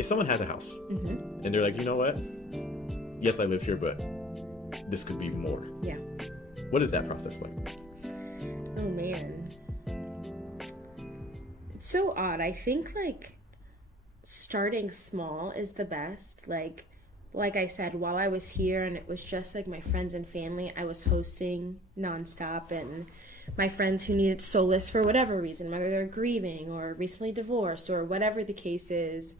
if someone has a house Mm-hmm. and they're like, you know what? Yes, I live here, but this could be more. Yeah. What is that process like? Oh man. It's so odd. I think like starting small is the best. Like I said, while I was here and it was just like my friends and family, I was hosting nonstop, and my friends who needed solace for whatever reason, whether they're grieving or recently divorced or whatever the case is,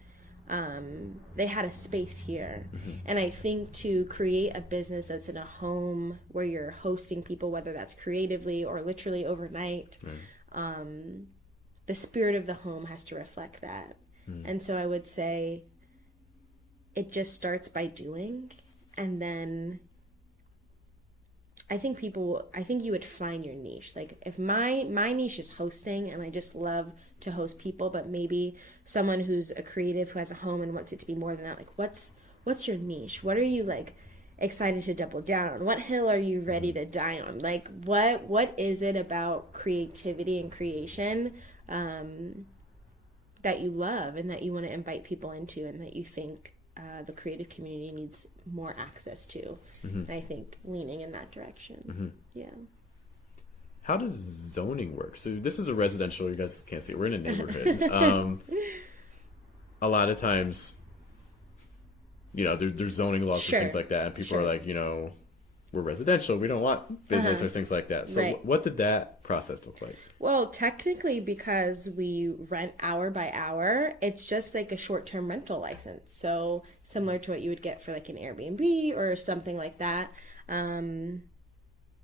they had a space here. And I think to create a business that's in a home where you're hosting people, whether that's creatively or literally overnight, the spirit of the home has to reflect that. And so I would say it just starts by doing, and then I think you would find your niche. Like if my niche is hosting, and I just love to host people, but maybe someone who's a creative who has a home and wants it to be more than that. Like what's your niche? What are you like excited to double down on? What hill are you ready to die on? Like what is it about creativity and creation that you love and that you want to invite people into, and that you think the creative community needs more access to? And I think leaning in that direction. Yeah. How does zoning work? So this is a residential, you guys can't see it, we're in a neighborhood. A lot of times, you know, there's zoning laws Sure. and things like that, and people Sure. are like, you know, we're residential, we don't want business or things like that. So Right. what did that process look like? Well, technically, because we rent hour by hour, it's just like a short-term rental license. So similar to what you would get for like an Airbnb or something like that.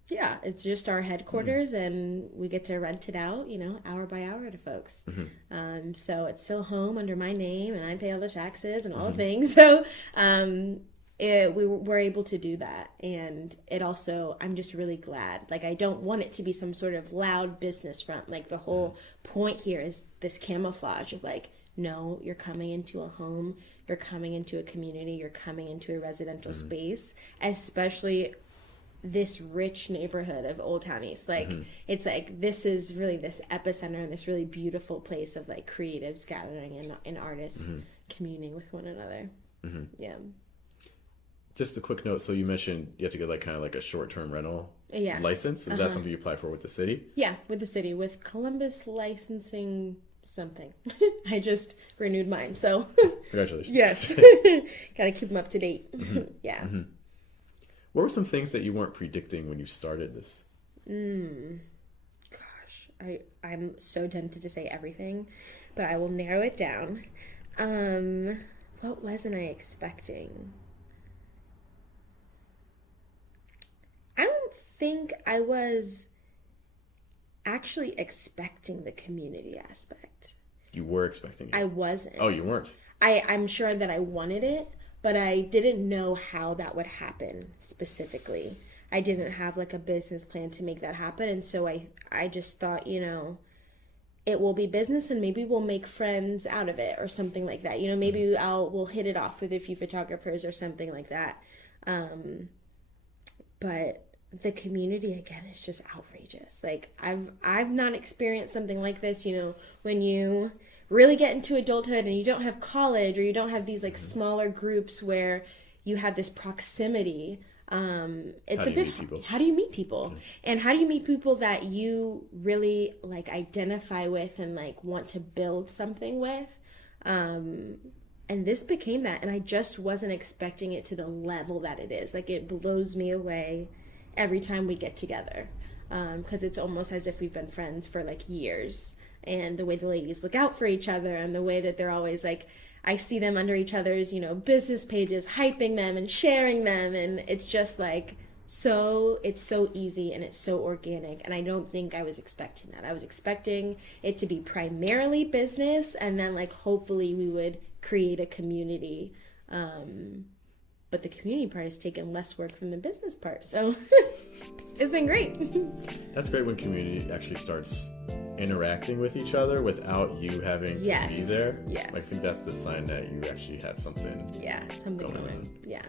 Yeah, it's just our headquarters, and we get to rent it out, you know, hour by hour to folks. So it's still home under my name, and I pay all the taxes and all the things. So we were able to do that, and it also, I'm just really glad. Like, I don't want it to be some sort of loud business front. Like, the whole point here is this camouflage of like, no, you're coming into a home, you're coming into a community, you're coming into a residential space, especially this rich neighborhood of Old Town East. Like, it's like, this is really this epicenter and this really beautiful place of like creatives gathering and artists communing with one another. Yeah. Just a quick note. So you mentioned you have to get like kind of like a short-term rental Yeah. license. Is that something you apply for with the city? Yeah, with the city, with Columbus licensing something. I just renewed mine, so Congratulations. yes. Gotta keep them up to date. Yeah. What were some things that you weren't predicting when you started this? Gosh, I'm so tempted to say everything, but I will narrow it down. What wasn't I expecting? I don't think I was actually expecting the community aspect. You were expecting it. I wasn't. Oh, you weren't? I'm sure that I wanted it, but I didn't know how that would happen specifically. I didn't have like a business plan to make that happen, and so I just thought, you know, it will be business and maybe we'll make friends out of it or something like that. You know, maybe we'll hit it off with a few photographers or something like that. But the community, again, is just outrageous. Like, I've not experienced something like this, you know, when you really get into adulthood and you don't have college or you don't have these like smaller groups where you have this proximity. It's How do a you bit, meet people? how do you meet people? And how do you meet people that you really like identify with and like want to build something with? And this became that, and I just wasn't expecting it to the level that it is. Like, it blows me away every time we get together, because it's almost as if we've been friends for like years. And the way the ladies look out for each other, and the way that they're always like, I see them under each other's, you know, business pages, hyping them and sharing them, and it's just like it's so easy and it's so organic. And I don't think I was expecting that. I was expecting it to be primarily business, and then like hopefully we would create a community. But the community part has taken less work from the business part, so it's been great. That's great when community actually starts interacting with each other without you having to be Yes, there. yes. I think that's the sign that you actually have something Yeah, something Going going on. on. Yeah.